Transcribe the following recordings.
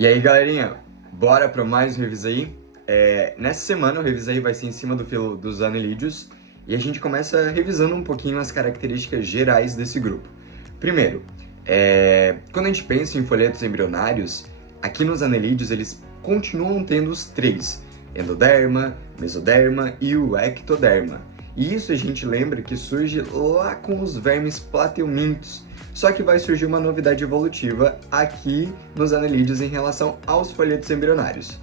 E aí, galerinha, bora para mais um Revisa aí? Nessa semana o Revisa aí vai ser em cima do filo dos anelídeos e a gente começa revisando um pouquinho as características gerais desse grupo. Primeiro, quando a gente pensa em folhetos embrionários, aqui nos anelídeos eles continuam tendo os três: endoderma, mesoderma e o ectoderma. E isso a gente lembra que surge lá com os vermes plateumintos. Só que vai surgir uma novidade evolutiva aqui nos anelídeos em relação aos folhetos embrionários.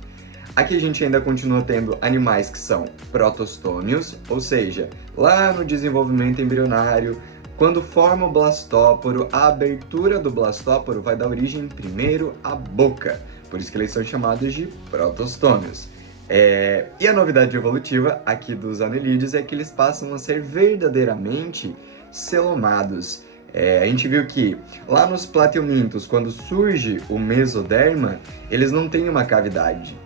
Aqui a gente ainda continua tendo animais que são protostômios, ou seja, lá no desenvolvimento embrionário, quando forma o blastóporo, a abertura do blastóporo vai dar origem primeiro à boca, por isso que eles são chamados de protostômios. E a novidade evolutiva aqui dos anelídeos é que eles passam a ser verdadeiramente celomados. A gente viu que lá nos plateumintos, quando surge o mesoderma, eles não têm uma cavidade.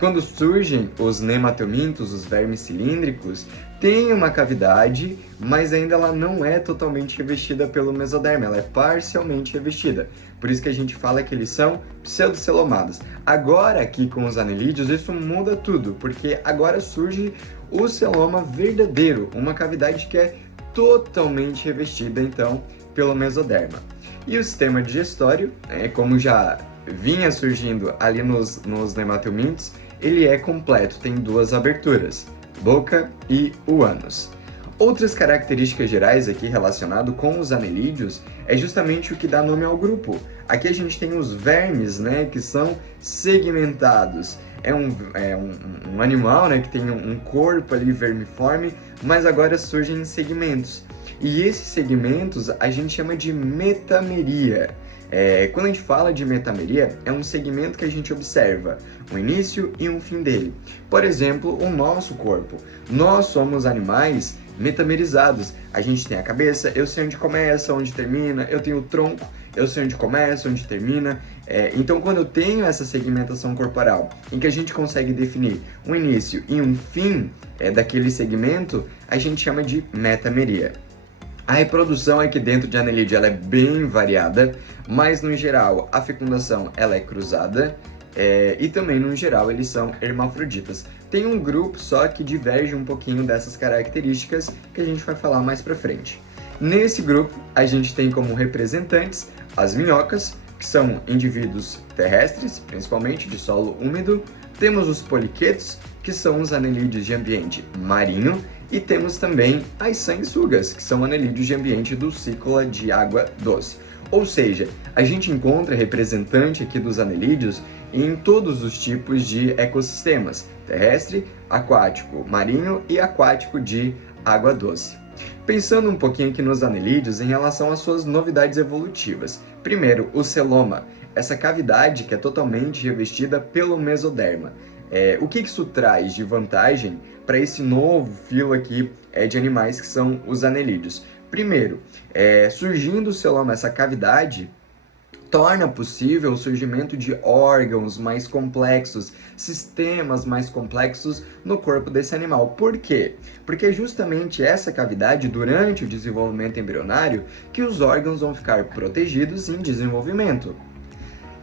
Quando surgem os nemateumintos, os vermes cilíndricos, tem uma cavidade, mas ainda ela não é totalmente revestida pelo mesoderma, ela é parcialmente revestida. Por isso que a gente fala que eles são pseudocelomados. Agora aqui com os anelídeos isso muda tudo, porque agora surge o celoma verdadeiro, uma cavidade que é totalmente revestida então pelo mesoderma. E o sistema digestório, como já vinha surgindo ali nos nemateumintos, ele é completo, tem duas aberturas, boca e o ânus. Outras características gerais aqui relacionado com os anelídeos é justamente o que dá nome ao grupo. Aqui a gente tem os vermes, que são segmentados. É um animal, que tem um corpo ali vermiforme, mas agora surgem segmentos. E esses segmentos a gente chama de metameria. Quando a gente fala de metameria, é um segmento que a gente observa um início e um fim dele. Por exemplo, o nosso corpo. Nós somos animais metamerizados. A gente tem a cabeça, eu sei onde começa, onde termina, eu tenho o tronco, eu sei onde começa, onde termina. Então, quando eu tenho essa segmentação corporal, em que a gente consegue definir um início e um fim daquele segmento, a gente chama de metameria. A reprodução aqui dentro de anelídeo ela é bem variada, mas no geral a fecundação ela é cruzada e também no geral eles são hermafroditas. Tem um grupo só que diverge um pouquinho dessas características que a gente vai falar mais pra frente. Nesse grupo a gente tem como representantes as minhocas, que são indivíduos terrestres, principalmente de solo úmido. Temos os poliquetos, que são os anelídeos de ambiente marinho, e temos também as sanguessugas, que são anelídeos de ambiente dulcícola de água doce. Ou seja, a gente encontra representante aqui dos anelídeos em todos os tipos de ecossistemas, terrestre, aquático, marinho e aquático de água doce. Pensando um pouquinho aqui nos anelídeos em relação às suas novidades evolutivas. Primeiro, o celoma, essa cavidade que é totalmente revestida pelo mesoderma. O que isso traz de vantagem para esse novo filo aqui de animais que são os anelídeos? Primeiro, surgindo o celoma, essa cavidade torna possível o surgimento de órgãos mais complexos, sistemas mais complexos no corpo desse animal. Por quê? Porque é justamente essa cavidade, durante o desenvolvimento embrionário, que os órgãos vão ficar protegidos em desenvolvimento.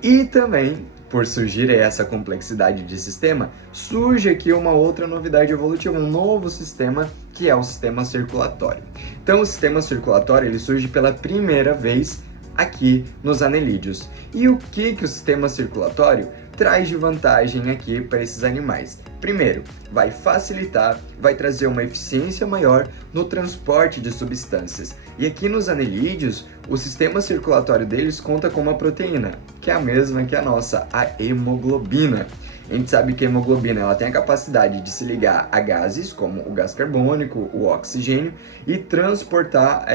E também, por surgir essa complexidade de sistema, surge aqui uma outra novidade evolutiva, um novo sistema, que é o sistema circulatório. Então, o sistema circulatório ele surge pela primeira vez aqui nos anelídeos. E o que o sistema circulatório traz de vantagem aqui para esses animais? Primeiro, vai facilitar, vai trazer uma eficiência maior no transporte de substâncias. E aqui nos anelídeos, o sistema circulatório deles conta com uma proteína, que é a mesma que a nossa, a hemoglobina. A gente sabe que a hemoglobina ela tem a capacidade de se ligar a gases, como o gás carbônico, o oxigênio, e transportar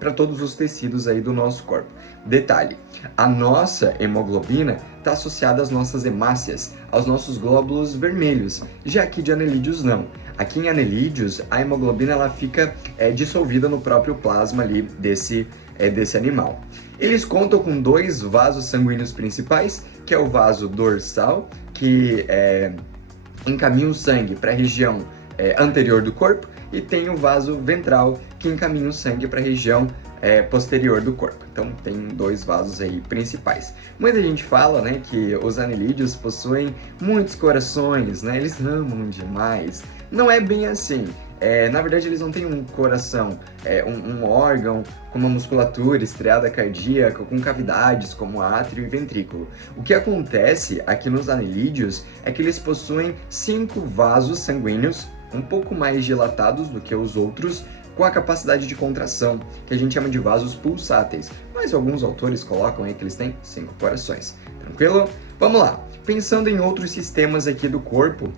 para todos os tecidos aí do nosso corpo. Detalhe, a nossa hemoglobina está associada às nossas hemácias, aos nossos glóbulos vermelhos, já aqui de anelídeos não. Aqui em anelídeos, a hemoglobina ela fica dissolvida no próprio plasma ali desse animal. Eles contam com dois vasos sanguíneos principais, que é o vaso dorsal, que encaminha o sangue para a região anterior do corpo, e tem o vaso ventral, que encaminha o sangue para a região posterior do corpo. Então tem 2 vasos aí principais. Muita gente fala, né, que os anelídeos possuem muitos corações, né, eles amam demais. Não é bem assim. Na verdade, eles não têm um coração, um órgão com uma musculatura estriada cardíaca, com cavidades como átrio e ventrículo. O que acontece aqui nos anelídeos é que eles possuem 5 vasos sanguíneos, um pouco mais dilatados do que os outros, com a capacidade de contração, que a gente chama de vasos pulsáteis. Mas alguns autores colocam aí que eles têm 5 corações. Tranquilo? Vamos lá. Pensando em outros sistemas aqui do corpo,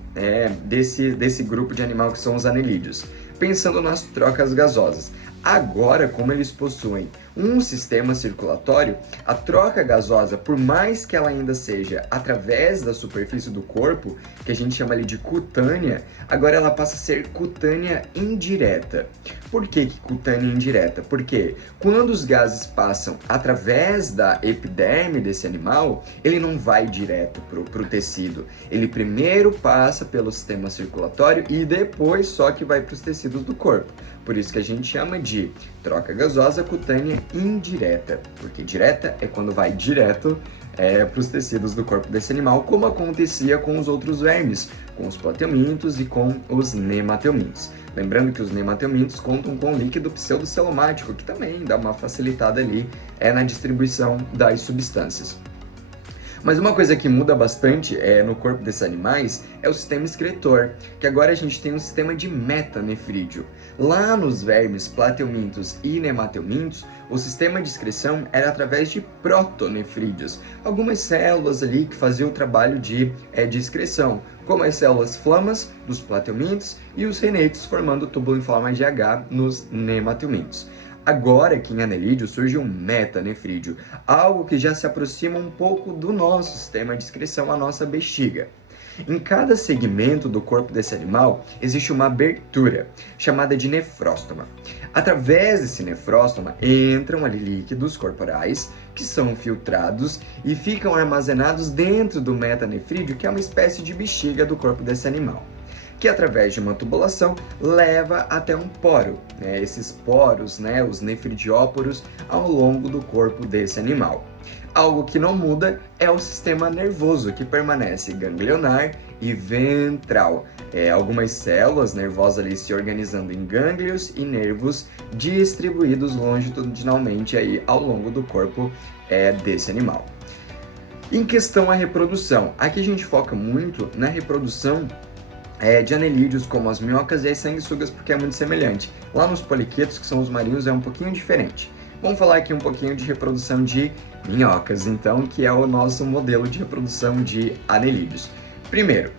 desse grupo de animal que são os anelídeos. Pensando nas trocas gasosas. Agora, como eles possuem um sistema circulatório, a troca gasosa, por mais que ela ainda seja através da superfície do corpo, que a gente chama ali de cutânea, agora ela passa a ser cutânea indireta. Por que cutânea indireta? Porque quando os gases passam através da epiderme desse animal, ele não vai direto para o tecido. Ele primeiro passa pelo sistema circulatório e depois só que vai para os tecidos do corpo. Por isso que a gente chama de troca gasosa cutânea indireta, porque direta é quando vai direto para os tecidos do corpo desse animal, como acontecia com os outros vermes, com os plateumintos e com os nemateumintos. Lembrando que os nemateumintos contam com líquido pseudocelomático, que também dá uma facilitada ali na distribuição das substâncias. Mas uma coisa que muda bastante no corpo desses animais é o sistema excretor, que agora a gente tem um sistema de metanefrídeo. Lá nos vermes plateumintos e nemateumintos, o sistema de excreção era através de protonefrídeos, algumas células ali que faziam o trabalho de excreção, como as células flamas dos plateumintos e os renetos formando o túbulo em forma de H nos nemateumintos. Agora, aqui em anelídeo, surge um metanefrídeo, algo que já se aproxima um pouco do nosso sistema de excreção, a nossa bexiga. Em cada segmento do corpo desse animal, existe uma abertura, chamada de nefróstoma. Através desse nefróstoma, entram ali líquidos corporais, que são filtrados e ficam armazenados dentro do metanefrídeo, que é uma espécie de bexiga do corpo desse animal, que através de uma tubulação leva até um poro, esses poros, os nefridióporos, ao longo do corpo desse animal. Algo que não muda é o sistema nervoso, que permanece ganglionar e ventral. Algumas células nervosas ali se organizando em gânglios e nervos distribuídos longitudinalmente aí ao longo do corpo desse animal. Em questão à reprodução, aqui a gente foca muito na reprodução de anelídeos como as minhocas e as sanguessugas, porque é muito semelhante. Lá nos poliquetos, que são os marinhos, é um pouquinho diferente. Vamos falar aqui um pouquinho de reprodução de minhocas, então, que é o nosso modelo de reprodução de anelídeos. Primeiro,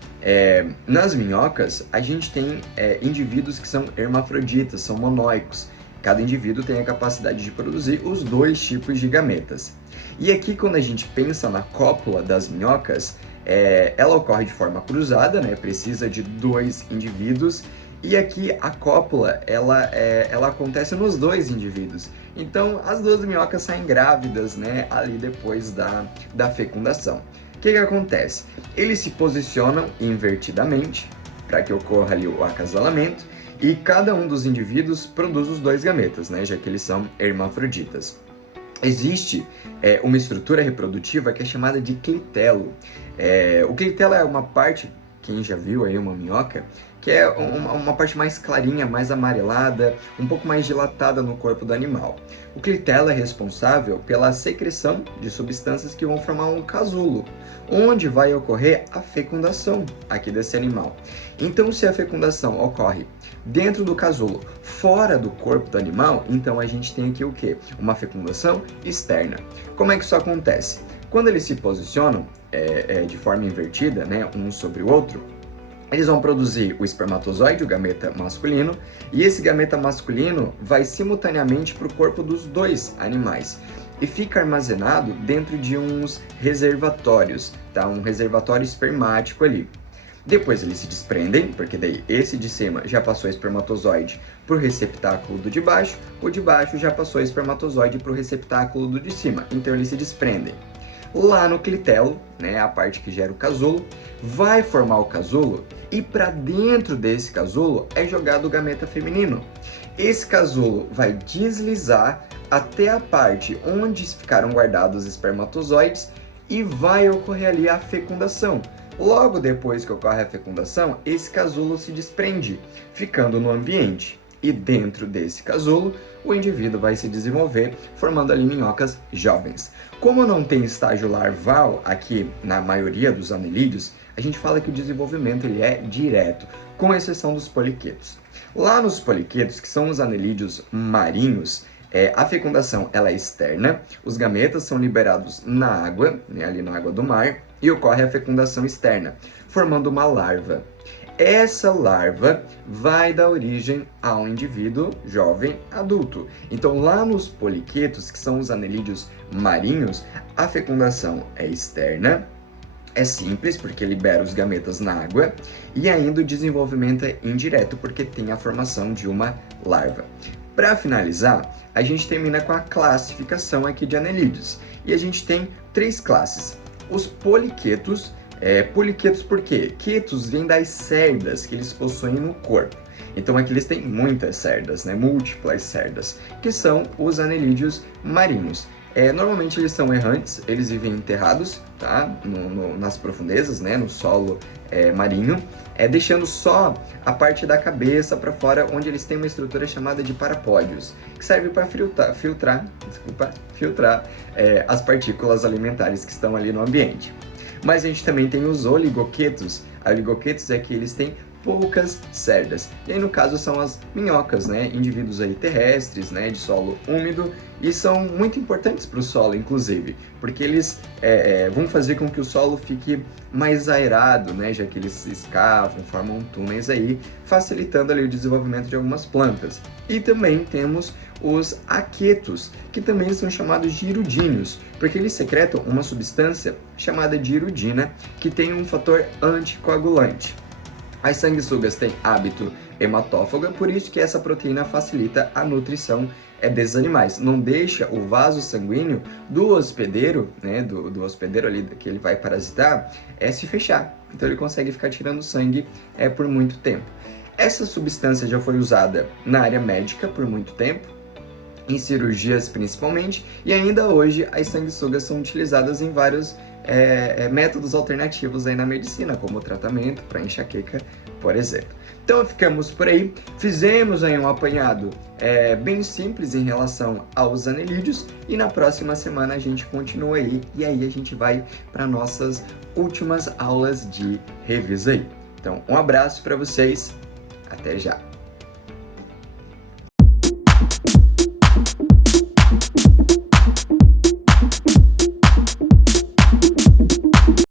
nas minhocas, a gente tem indivíduos que são hermafroditas, são monóicos. Cada indivíduo tem a capacidade de produzir os 2 tipos de gametas. E aqui, quando a gente pensa na cópula das minhocas, ela ocorre de forma cruzada, precisa de 2 indivíduos, e aqui a cópula ela acontece nos 2 indivíduos. Então as 2 minhocas saem grávidas ali depois da fecundação. O que acontece? Eles se posicionam invertidamente para que ocorra ali o acasalamento, e cada um dos indivíduos produz os 2 gametas, já que eles são hermafroditas. Existe uma estrutura reprodutiva que é chamada de clitelo. O clitelo é uma parte, quem já viu aí uma minhoca, que é uma parte mais clarinha, mais amarelada, um pouco mais dilatada no corpo do animal. O clitelo é responsável pela secreção de substâncias que vão formar um casulo, onde vai ocorrer a fecundação aqui desse animal. Então, se a fecundação ocorre dentro do casulo, fora do corpo do animal, então a gente tem aqui o quê? Uma fecundação externa. Como é que isso acontece? Quando eles se posicionam de forma invertida, um sobre o outro, eles vão produzir o espermatozoide, o gameta masculino, e esse gameta masculino vai simultaneamente para o corpo dos 2 animais e fica armazenado dentro de uns reservatórios, um reservatório espermático ali. Depois eles se desprendem, porque daí esse de cima já passou o espermatozoide para o receptáculo do de baixo, o de baixo já passou o espermatozoide para o receptáculo do de cima, então eles se desprendem. Lá no clitelo, a parte que gera o casulo, vai formar o casulo e para dentro desse casulo é jogado o gameta feminino. Esse casulo vai deslizar até a parte onde ficaram guardados os espermatozoides e vai ocorrer ali a fecundação. Logo depois que ocorre a fecundação, esse casulo se desprende, ficando no ambiente. E dentro desse casulo, o indivíduo vai se desenvolver, formando ali minhocas jovens. Como não tem estágio larval aqui na maioria dos anelídeos, a gente fala que o desenvolvimento ele é direto, com exceção dos poliquetos. Lá nos poliquetos, que são os anelídeos marinhos, a fecundação ela é externa, os gametas são liberados na água, né, ali na água do mar, e ocorre a fecundação externa, formando uma larva. Essa larva vai dar origem a um indivíduo jovem adulto. Então, lá nos poliquetos, que são os anelídeos marinhos, a fecundação é externa, é simples, porque libera os gametas na água, e ainda o desenvolvimento é indireto, porque tem a formação de uma larva. Para finalizar, a gente termina com a classificação aqui de anelídeos. E a gente tem 3 classes. Os poliquetos. Poliquetos por quê? Quetos vêm das cerdas que eles possuem no corpo. Então aqui eles têm muitas cerdas, né? Múltiplas cerdas, que são os anelídeos marinhos. Normalmente eles são errantes, eles vivem enterrados, tá? Nas profundezas, né? No solo marinho, deixando só a parte da cabeça para fora, onde eles têm uma estrutura chamada de parapódios, que serve para filtrar as partículas alimentares que estão ali no ambiente. Mas a gente também tem os oligoquetos. Oligoquetos é que eles têm poucas cerdas. E aí, no caso, são as minhocas, né? Indivíduos aí terrestres, né? De solo úmido, e são muito importantes para o solo, inclusive, porque eles vão fazer com que o solo fique mais aerado, né? Já que eles se escavam, formam túneis aí, facilitando ali o desenvolvimento de algumas plantas. E também temos os aquetos, que também são chamados de irudíneos, porque eles secretam uma substância chamada de irudina, que tem um fator anticoagulante. As sanguessugas têm hábito hematófago, por isso que essa proteína facilita a nutrição desses animais. Não deixa o vaso sanguíneo do hospedeiro, né, do hospedeiro ali que ele vai parasitar, se fechar. Então ele consegue ficar tirando sangue por muito tempo. Essa substância já foi usada na área médica por muito tempo, em cirurgias principalmente, e ainda hoje as sanguessugas são utilizadas em vários métodos alternativos aí na medicina, como o tratamento para enxaqueca, por exemplo. Então ficamos por aí, fizemos aí um apanhado bem simples em relação aos anelídeos, e na próxima semana a gente continua aí, e aí a gente vai para nossas últimas aulas de revisa aí. Então um abraço para vocês, até já!